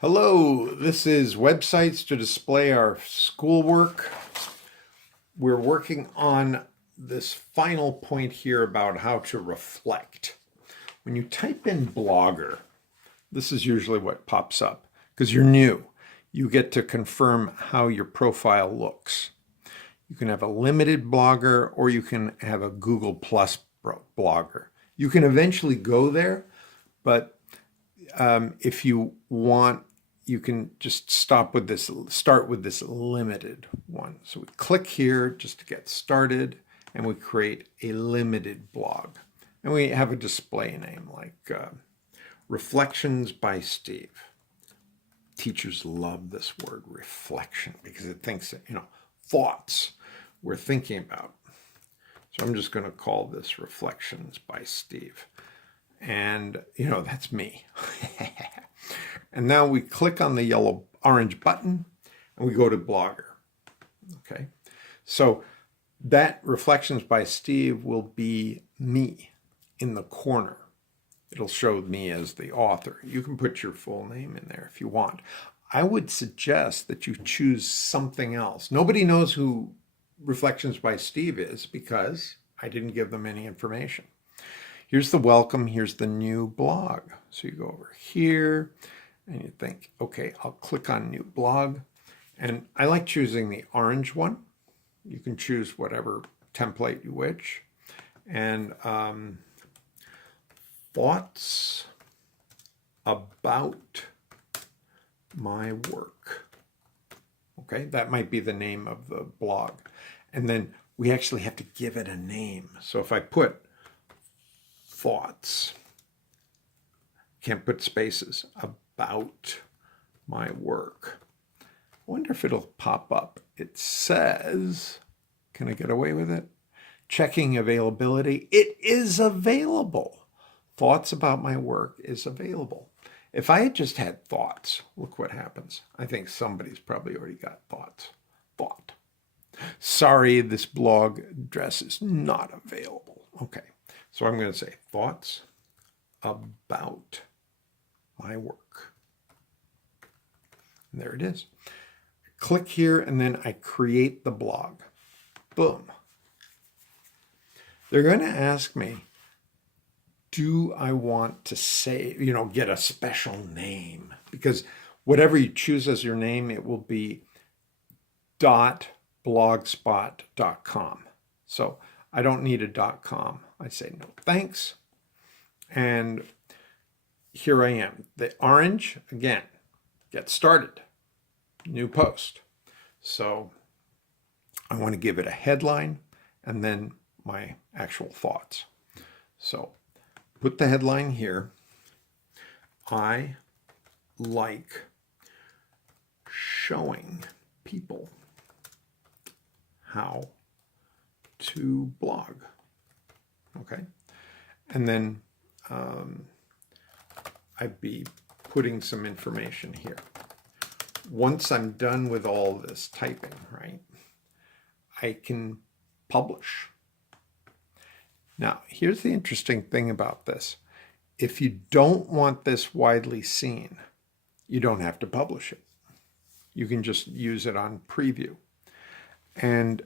Hello, this is websites to display our schoolwork. We're working on this final point here about how to reflect. When you type in blogger, this is usually what pops up because you're new. You get to confirm how your profile looks. You can have a limited blogger or you can have a Google Plus blogger. You can eventually go there, but if you want, you can just start with this limited one. So we click here just to get started and we create a limited blog. And we have a display name like Reflections by Steve. Teachers love this word reflection because it thinks that, thoughts we're thinking about. So I'm just going to call this Reflections by Steve. And, that's me. And now we click on the orange button and we go to Blogger. Okay. So that Reflections by Steve will be me in the corner. It'll show me as the author. You can put your full name in there if you want. I would suggest that you choose something else. Nobody knows who Reflections by Steve is because I didn't give them any information. Here's the welcome, here's the new blog. So you go over here and you think, okay, I'll click on new blog. And I like choosing the orange one. You can choose whatever template you wish. And thoughts about my work. Okay, that might be the name of the blog. And then we actually have to give it a name. So if I put thoughts, can't put spaces, about my work. I wonder if it'll pop up. It says, can I get away with it? Checking availability. It is available. Thoughts about my work is available. If I had just had thoughts, look what happens. I think somebody's probably already got thoughts. Thought. Sorry, this blog address is not available. Okay. So I'm going to say thoughts about my work. And there it is. Click here and then I create the blog. Boom. They're going to ask me, do I want to say, get a special name? Because whatever you choose as your name, it will be .blogspot.com. So I don't need a .com. I say no thanks. And here I am. The orange, again, get started. New post. So I want to give it a headline and then my actual thoughts. So put the headline here. I like showing people how to blog. Okay. And then I'd be putting some information here. Once I'm done with all this typing, right, I can publish. Now, here's the interesting thing about this. If you don't want this widely seen, you don't have to publish it. You can just use it on preview. And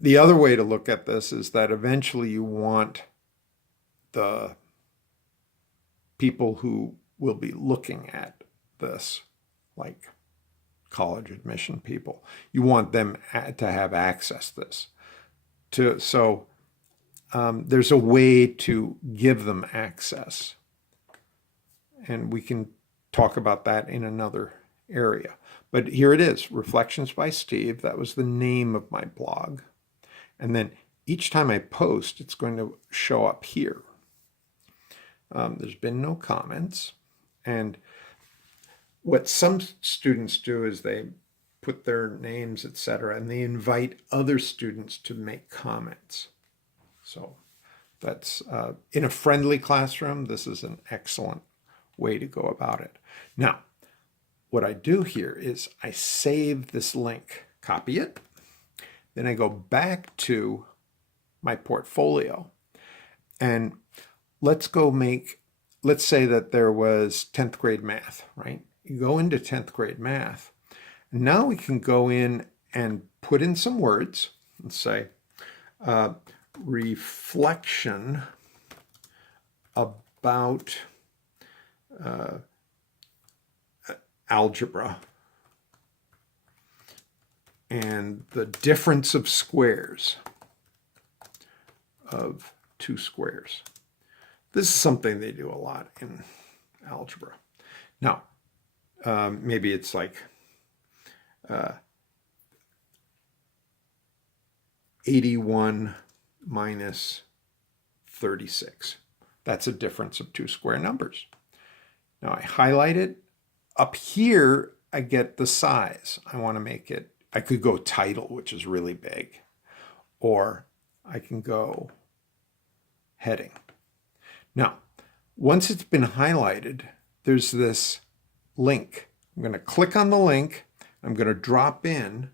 the other way to look at this is that eventually you want the people who will be looking at this, like college admission people, you want them to have access to this. So there's a way to give them access. And we can talk about that in another area. But here it is, Reflections by Steve. That was the name of my blog. And then each time I post, it's going to show up here. There's been no comments. And what some students do is they put their names, etc., and they invite other students to make comments. So that's in a friendly classroom, this is an excellent way to go about it. Now, what I do here is I save this link, copy it, then I go back to my portfolio and let's go make let's say that there was 10th grade math, right? You go into 10th grade math. And now we can go in and put in some words and say, reflection about algebra and the difference of squares of two squares. This is something they do a lot in algebra. Now, maybe it's like 81 minus 36. That's a difference of two square numbers. Now I highlight it. Up here, I get the size. I want to make it, I could go title, which is really big, or I can go heading. Now, once it's been highlighted, there's this link. I'm going to click on the link. I'm going to drop in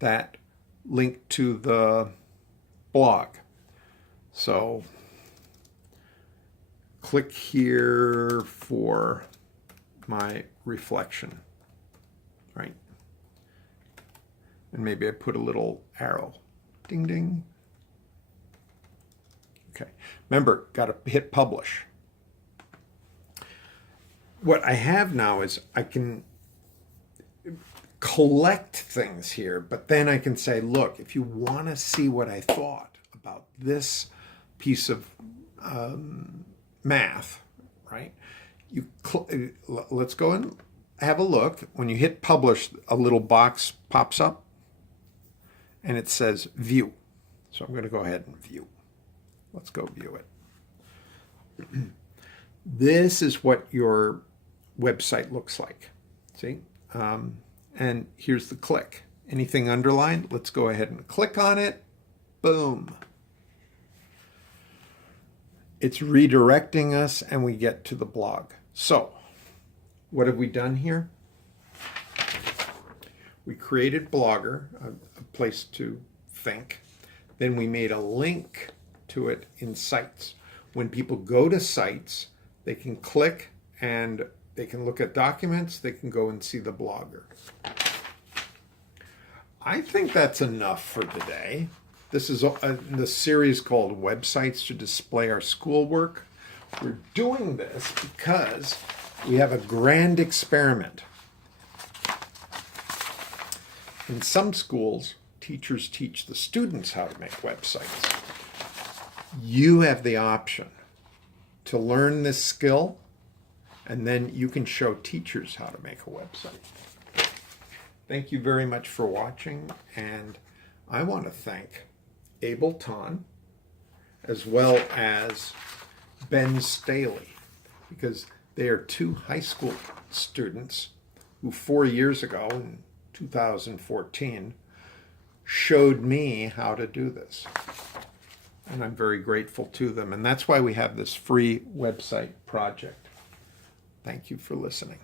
that link to the blog. So click here for my reflection, right? And maybe I put a little arrow. Ding, ding. Okay. Remember, got to hit publish. What I have now is I can collect things here, but then I can say, look, if you want to see what I thought about this piece of math, right? Let's go and have a look. When you hit publish, a little box pops up and it says view. So I'm going to go ahead and view. Let's go view it. This is what your website looks like. See? And here's the click. Anything underlined? Let's go ahead and click on it. Boom. It's redirecting us and we get to the blog. So, what have we done here? We created Blogger, a place to think. Then we made a link to it in Sites. When people go to Sites, they can click and they can look at documents, they can go and see the blogger. I think that's enough for today. This is the series called Websites to Display Our Schoolwork. We're doing this because we have a grand experiment. In some schools, teachers teach the students how to make websites. You have the option to learn this skill, and then you can show teachers how to make a website. Thank you very much for watching, and I want to thank Abel Ton as well as Ben Staley, because they are two high school students who 4 years ago, in 2014, showed me how to do this. And I'm very grateful to them. And that's why we have this free website project. Thank you for listening.